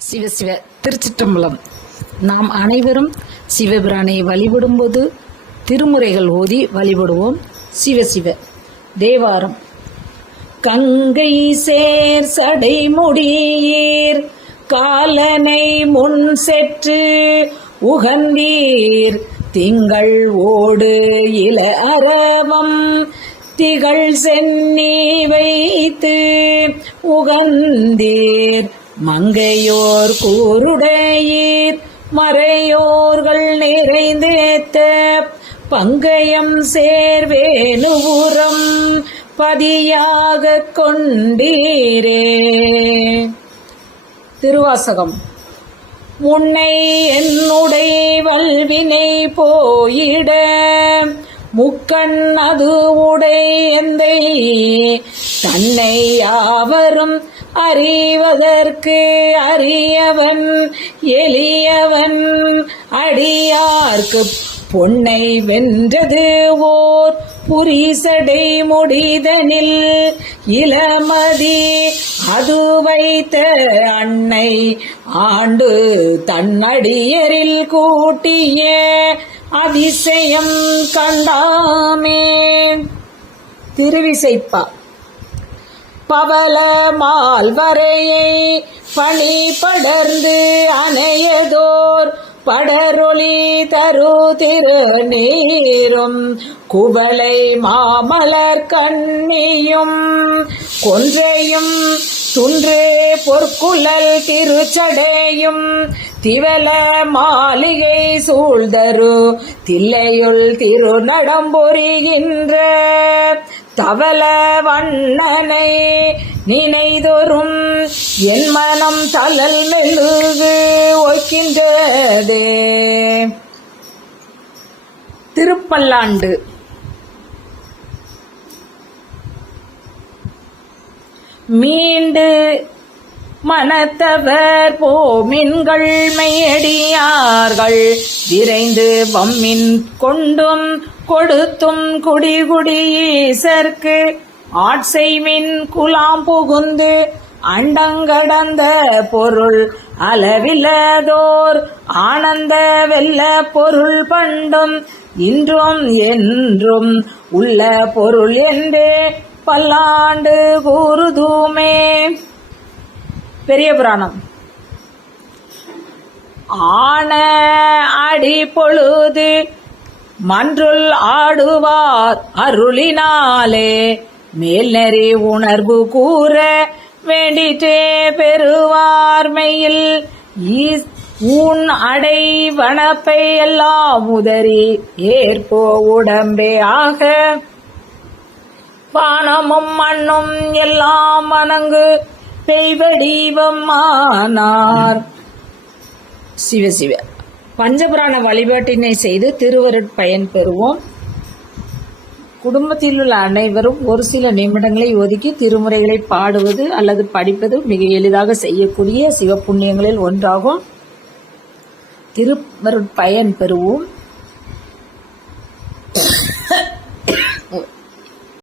சிவ சிவ திருச்சிற்றம்பலம். நாம் அனைவரும் சிவபிரானை வழிபடும்போது திருமுறைகள் ஓதி வழிபடுவோம். சிவ சிவ. தேவாரம். கங்கை சேர் சடைமுடியீர் காலனை முன் செற்று உகந்தீர் திங்கள் ஓடு இல அரவம் திகழ் சென்னி வைத்து உகந்தீர் மங்கையோர் கூருடையீர் மறையோர்கள் நிறைந்தேத்த பங்கயம் சேர்வேனுபுரம் பதியாக கொண்டீரே. திருவாசகம். முன்னை என்னுடைய வல்வினை போயிட முக்கண் அது உடை எந்தை தன்னை யாவரும் அறிவதற்கு அரியவன் எளியவன் அடியார்க்கு பொன்னை வென்றது ஓர் புரிசடை முடிதனில் இளமதி அது வைத்த அன்னை ஆண்டு தன்னடியரில் கூட்டிய அதிசயம் கண்டாமே. திருவிசைப்பா. பவள மால்வரையை பணி படர்ந்து அணையதோர் படரொளி தரு திருநீரும் குவளை மாமலர் கண்ணியும் கொன்றையும் துன்று பொற்குழல் திருச்சடையும் திவல மாளிகை சூழ்தரு தில்லையுள் திருநடம்பொறிகின்ற தவள வண்ணனை நினைதொரும் என் மனம் தளல் மெழுகு ஒய்க்கின்றதே. திருப்பல்லாண்டு. மீண்டு மனத்தவர் போமின்கள் மையடியார்கள் விரைந்து வம்மின் கொண்டும் கொடுத்தும் குடிகுடியீசர்க்கு ஆட்செய்மின் குலாம் புகுந்து அண்டங்கடந்த பொருள் அளவில்லதோர் ஆனந்த வெல்ல பொருள் பண்டும் இன்றும் என்றும் உள்ள பொருள் என்றே பல்லாண்டு கூறுதுமே. பெரிய புராணம். ஆன அடி பொழுது மன்றுள் ஆடுவார் அருளினாலே மேல்நெறி உணர்வு கூற வேண்டிட்டே பெறுவார்மையில் ஊன் அடை வனப்பை எல்லாம் உதறி ஏற்போ உடம்பே ஆக வானமும் மண்ணும் எல்லாம் வணங்கு பெய்வடிவமானார். சிவ சிவ. பஞ்சபுராண வழிபாட்டினை செய்து திருவருட்பயன் பெறுவோம். குடும்பத்தில் உள்ள அனைவரும் ஒரு சில நிமிடங்களை ஒதுக்கி திருமுறைகளை பாடுவது அல்லது படிப்பது மிக எளிதாக செய்யக்கூடிய சிவ புண்ணியங்களில் ஒன்றாகும். திருவருட்பயன் பெறுவோம்.